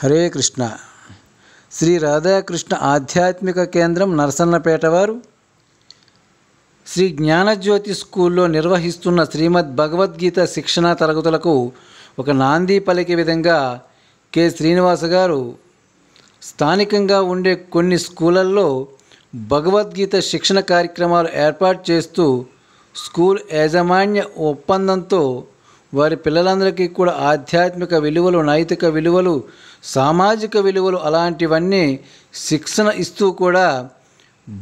హరే కృష్ణ. శ్రీ రాధాకృష్ణ ఆధ్యాత్మిక కేంద్రం నరసన్నపేట వారు శ్రీ జ్ఞానజ్యోతి స్కూల్లో నిర్వహిస్తున్న శ్రీమద్ భగవద్గీత శిక్షణా తరగతులకు ఒక నాంది పలికే విధంగా కె శ్రీనివాస గారు స్థానికంగా ఉండే కొన్ని స్కూళ్ళల్లో భగవద్గీత శిక్షణ కార్యక్రమాలు ఏర్పాటు చేస్తూ స్కూల్ యాజమాన్య ఒప్పందంతో వారి పిల్లలందరికీ కూడా ఆధ్యాత్మిక విలువలు, నైతిక విలువలు, సామాజిక విలువలు అలాంటివన్నీ శిక్షణ ఇస్తూ కూడా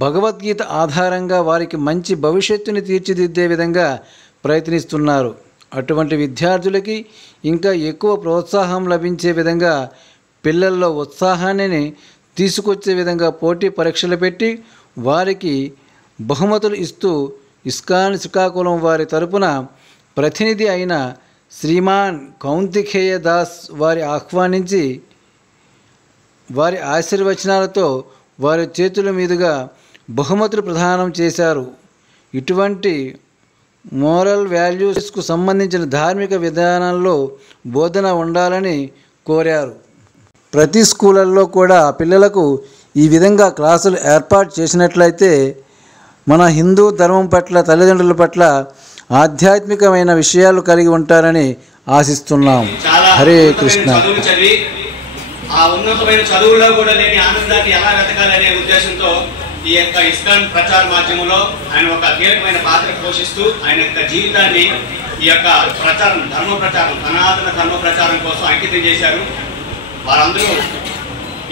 భగవద్గీత ఆధారంగా వారికి మంచి భవిష్యత్తుని తీర్చిదిద్దే విధంగా ప్రయత్నిస్తున్నారు. అటువంటి విద్యార్థులకి ఇంకా ఎక్కువ ప్రోత్సాహం లభించే విధంగా, పిల్లల్లో ఉత్సాహాన్ని తీసుకొచ్చే విధంగా పోటీ పరీక్షలు పెట్టి వారికి బహుమతులు ఇస్తూ ఇస్కాన్ శ్రీకాకుళం వారి తరపున ప్రతినిధి అయిన శ్రీమాన్ కౌంతికేయ దాస్ వారి ఆహ్వానించి వారి ఆశీర్వచనాలతో వారి చేతుల మీదుగా బహుమతులు ప్రదానం చేశారు. ఇటువంటి మోరల్ వాల్యూస్కు సంబంధించిన ధార్మిక విధానాల్లో బోధన ఉండాలని కోరారు. ప్రతి స్కూళ్ళల్లో కూడా పిల్లలకు ఈ విధంగా క్లాసులు ఏర్పాటు చేసినట్లయితే మన హిందూ ధర్మం పట్ల, తల్లిదండ్రుల పట్ల ఆధ్యాత్మికమైన విషయాలు కలిగి ఉంటారని ఆశిస్తున్నాం. హరే కృష్ణ. ఆ ఉన్నతమైన చదువులో కూడా లేని ఆనందాన్ని ఎలా వెతకాలనే ఉద్దేశంతో ఈ యొక్క ఇస్కాన్ ప్రచార మాధ్యమంలో ఆయన ఒక కీలకమైన పాత్ర పోషిస్తూ ఆయన యొక్క జీవితాన్ని ఈ యొక్క ప్రచారం, ధర్మ ప్రచారం, సనాతన ధర్మ ప్రచారం కోసం అంకితం చేశారు. వారందరూ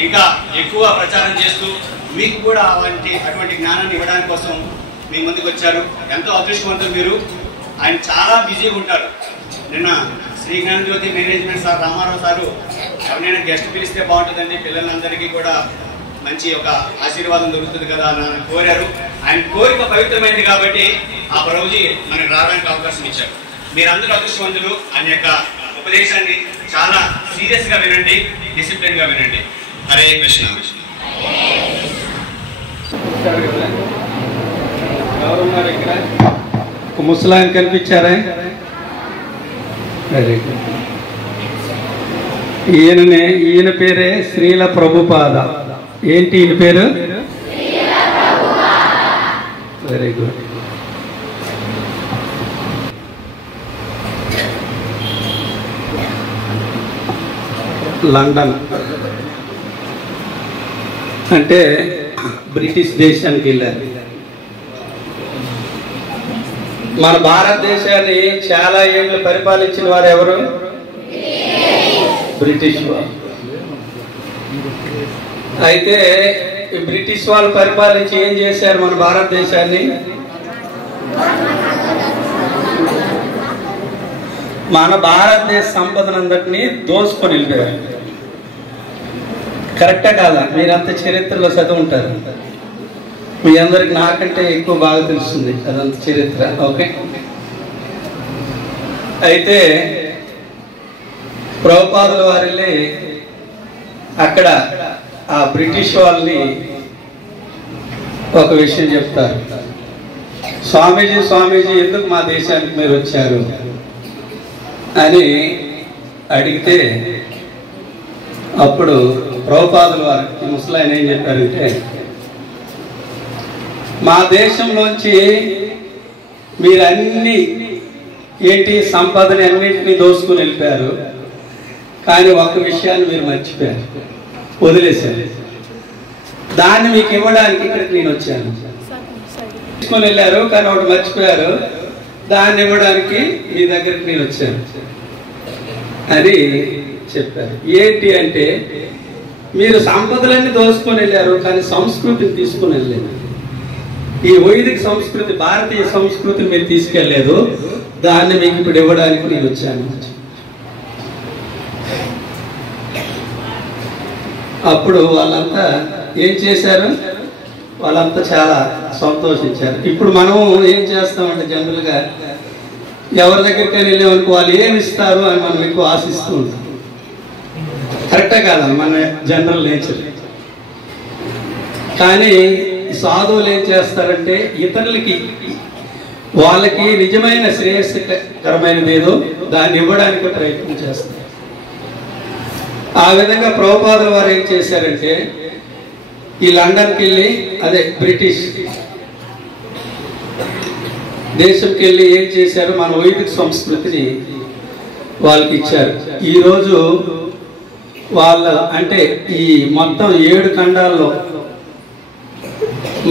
ఇంకా ఎక్కువ ప్రచారం చేస్తూ మీకు కూడా అటువంటి జ్ఞానాన్ని ఇవ్వడానికి కోసం మీ ముందుకు వచ్చారు. ఎంతో అదృష్టవంతులు మీరు. ఆయన చాలా బిజీగా ఉంటారు. నిన్న Shri Gnanajyothi management sir Ramarao sir ఎవరైనా గెస్ట్ పిలిస్తే బాగుంటుందండి, పిల్లలందరికీ కూడా మంచి ఒక ఆశీర్వాదం దొరుకుతుంది కదా అని కోరారు. ఆయన కోరిక పవిత్రమైంది కాబట్టి ఆ రోజు మనకు రావడానికి అవకాశం ఇచ్చారు. మీరందరూ అదృష్టవంతులు. ఆయన యొక్క ఉపదేశాన్ని చాలా సీరియస్గా వినండి, డిసిప్లిన్గా వినండి. హరే కృష్ణ. ఎవరున్నారు ఇక్కడ? ఒక ముసలాయన కనిపించారా? Very good. ఈయన పేరే శ్రీల ప్రభుపాద. ఏంటి ఈయన పేరు? Very good. లండన్ అంటే బ్రిటిష్ దేశానికి వెళ్ళారు. మన భారతదేశాన్ని చాలా ఏళ్ళు పరిపాలించిన వారు ఎవరు? బ్రిటిష్ వాళ్ళు. అయితే బ్రిటిష్ వాళ్ళు పరిపాలించి ఏం చేశారు మన భారతదేశాన్ని? మన భారతదేశ సంపదనందరినీ దోసుకొని వెళ్ళిపోయారు. కరెక్టా కాదా? మీరంతా చరిత్రలో చదువు ఉంటారు. మీ అందరికి నాకంటే ఎక్కువ బాగా తెలుస్తుంది అదంత చరిత్ర. ఓకే. అయితే ప్రభుపాదుల వారిని అక్కడ ఆ బ్రిటిష్ వాళ్ళని ఒక విషయం చెప్తారు. స్వామీజీ ఎందుకు మా దేశానికి మీరు వచ్చారు అని అడిగితే అప్పుడు ప్రభుపాదుల వారికి ముసలాయన ఏం చెప్పారంటే, మా దేశంలోంచి మీరన్నీ సంపదని అన్నింటినీ దోసుకుని వెళ్ళిపోయారు, కానీ ఒక విషయాన్ని మీరు మర్చిపోయారు, వదిలేశారు. దాన్ని మీకు ఇవ్వడానికి ఇక్కడికి నేను వచ్చాను. తీసుకొని వెళ్ళారు కానీ ఒకటి మర్చిపోయారు, దాన్ని ఇవ్వడానికి మీ దగ్గరికి నేను వచ్చాను అని చెప్పారు. ఏంటి అంటే, మీరు సంపదలన్నీ దోసుకొని వెళ్ళారు కానీ సంస్కృతిని తీసుకుని వెళ్ళలేదు. ఈ వైదిక సంస్కృతి, భారతీయ సంస్కృతిని మీరు తీసుకెళ్లేదు, దాన్ని మీకు ఇప్పుడు ఇవ్వడానికి నేను వచ్చాను. అప్పుడు వాళ్ళంతా ఏం చేశారు? వాళ్ళంతా చాలా సంతోషించారు. ఇప్పుడు మనం ఏం చేస్తామంటే జనరల్గా ఎవరి దగ్గరికైనా వెళ్ళామనుకో వాళ్ళు ఏమి ఇస్తారు అని మనం ఎక్కువ ఆశిస్తూ ఉంటాం. కరెక్టే కాదా మన జనరల్ నేచర్? కానీ సాధువులు ఏం చేస్తారంటే ఇతరులకి, వాళ్ళకి నిజమైన శ్రేయస్కరమైనది ఏదో దాన్ని ఇవ్వడానికి ప్రయత్నం చేస్తారు. ఆ విధంగా ప్రభుపాదుల వారు ఏం చేశారంటే ఈ లండన్కి వెళ్ళి, అదే బ్రిటిష్ దేశంకి వెళ్ళి ఏం చేశారు, మన వైదిక సంస్కృతిని వాళ్ళకి ఇచ్చారు. ఈరోజు వాళ్ళ అంటే ఈ మొత్తం 7 ఖండాల్లో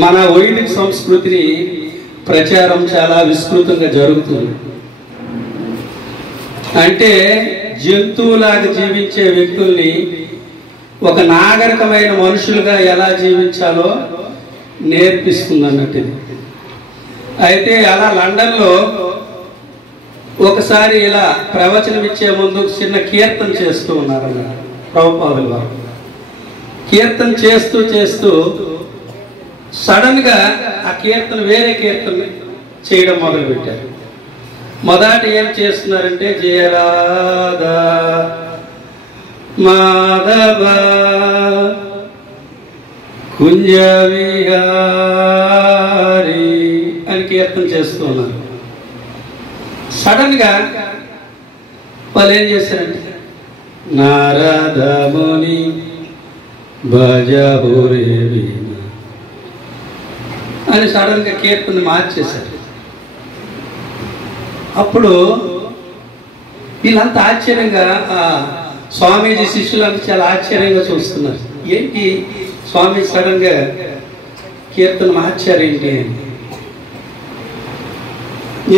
మన వైదిక సంస్కృతిని ప్రచారం చాలా విస్తృతంగా జరుగుతుంది. అంటే జంతువులాగా జీవించే వ్యక్తుల్ని ఒక నాగరికమైన మనుషులుగా ఎలా జీవించాలో నేర్పిస్తుంది అన్నట్టు. అయితే అలా లండన్లో ఒకసారి ఇలా ప్రవచనం ఇచ్చే ముందు చిన్న కీర్తన చేస్తూ ఉన్నారు అన్నమాట ప్రభుపాదుల వారు. కీర్తన చేస్తూ చేస్తూ సడన్గా ఆ కీర్తన వేరే కీర్తన చేయడం మొదలుపెట్టారు. మొదట ఏం చేస్తున్నారంటే జయరాధా మాధవ కుంజ విహారీ అని కీర్తన చేస్తూ ఉన్నారు. సడన్గా వాళ్ళు ఏం చేశారంటే నారద ముని భజహురే అని సడన్గా కీర్తన మార్చేశారు. అప్పుడు వీళ్ళంతా ఆశ్చర్యంగా, స్వామీజీ శిష్యులంతా చాలా ఆశ్చర్యంగా చూస్తున్నారు. ఏంటి స్వామి సడన్గా కీర్తన మార్చారేంటి అని.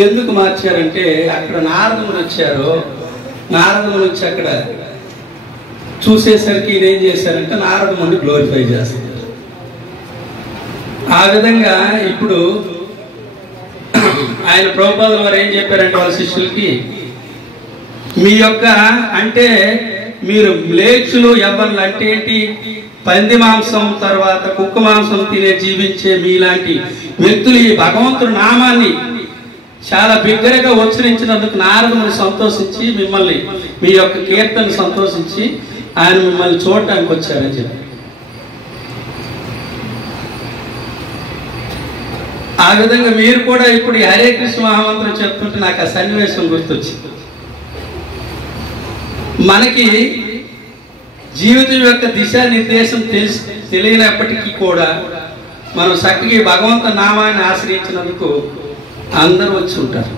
ఎందుకు మార్చారంటే అక్కడ నారదముని వచ్చారు. నారదముని వచ్చి అక్కడ చూసేసరికి ఈయన ఏం చేశారంటే నారదముని గ్లోరిఫై చేస్తారు. ఆ విధంగా ఇప్పుడు ఆయన ప్రభుపాదుల వారు ఏం చెప్పారంటే వాళ్ళ శిష్యులకి, మీ యొక్క అంటే మీరు మ్లేచ్చులు యవ్వనులు అంటే ఏంటి, పంది మాంసం తర్వాత కుక్క మాంసం తినే జీవించే మీలాంటి వ్యక్తులు ఈ భగవంతుడి నామాన్ని చాలా బిగ్గరగా ఉచ్చరించినందుకు నారదుని సంతోషించి మిమ్మల్ని మీ యొక్క కీర్తన సంతోషించి ఆయన మిమ్మల్ని చూడటానికి వచ్చారని చెప్పి. ఆ విధంగా మీరు కూడా ఇప్పుడు హరే కృష్ణ మహామంత్రం చెప్తుంటే నాకు ఆ సన్నివేశం గుర్తొచ్చింది. మనకి జీవితం యొక్క దిశానిర్దేశం తెలియనప్పటికీ కూడా మనం చక్కగా భగవంతు నామాన్ని ఆశ్రయించినందుకు అందరూ వచ్చి ఉంటారు.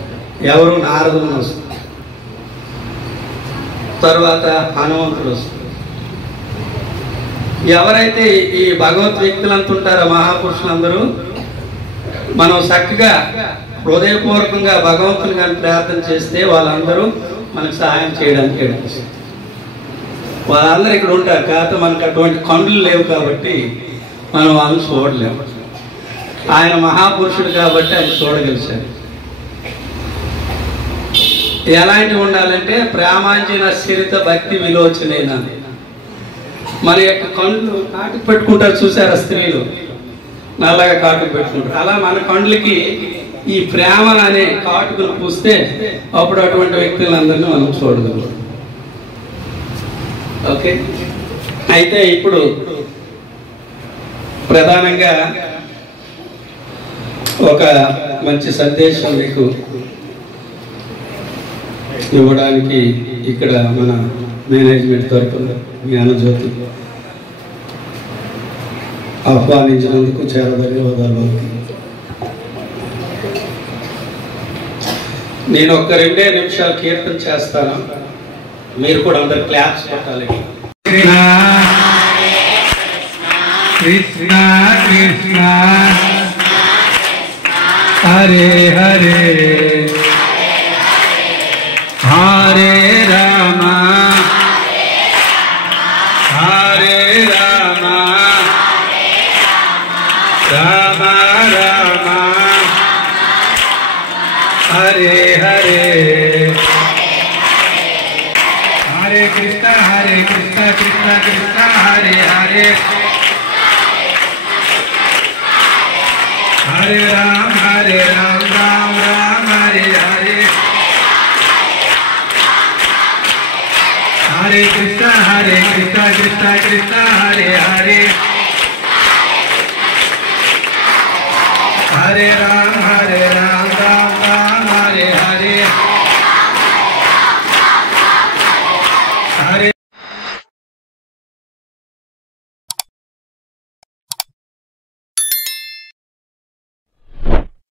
ఎవరు నారదుని వస్తారు, తర్వాత హనుమంతుడు వస్తారు. ఎవరైతే ఈ భగవత్ వ్యక్తులంతా ఉంటారో మహాపురుషులందరూ మనం చక్కగా హృదయపూర్వకంగా భగవంతుని కానీ ప్రార్థన చేస్తే వాళ్ళందరూ మనకు సహాయం చేయడానికి ఏర్పడుతుంది. వాళ్ళందరూ ఇక్కడ ఉంటారు. కాకపోతే మనకు అటువంటి కండ్లు లేవు కాబట్టి మనం వాళ్ళని చూడలేము. ఆయన మహాపురుషుడు కాబట్టి ఆయన చూడగలిశారు. ఎలాంటివి ఉండాలంటే ప్రేమాంజన చరిత భక్తి విలోచనైన. మన యొక్క కండ్లు కాటుకు పెట్టుకుంటారు, చూసారా స్త్రీలు నల్లగా కాటుకు పెట్టుకుంటారు. అలా మన కండ్లకి ఈ ప్రేమ అనే కాటుకును పూస్తే అప్పుడు అటువంటి వ్యక్తులందరినీ మనం చూడగలం. ఓకే, అయితే ఇప్పుడు ప్రధానంగా ఒక మంచి సందేశం మీకు ఇవ్వడానికి ఇక్కడ మన మేనేజ్మెంట్ తరఫున జ్ఞానజ్యోతి ఆహ్వానించినందుకు చాలా ధన్యవాదాలు. నేను ఒక 2 నిమిషాలు కీర్తన చేస్తాను, మీరు కూడా అందరు క్లాప్స్ పెట్టాలి. కృష్ణ కృష్ణ హరే హరే హరే రామ హరే రామ రామ రామ హరే హరే హరే కృష్ణ కృష్ణ కృష్ణ హరే హరే హరే రామ రామ రామ హరే హరే హరే కృష్ణ కృష్ణ కృష్ణ హరే హరే హరే రామ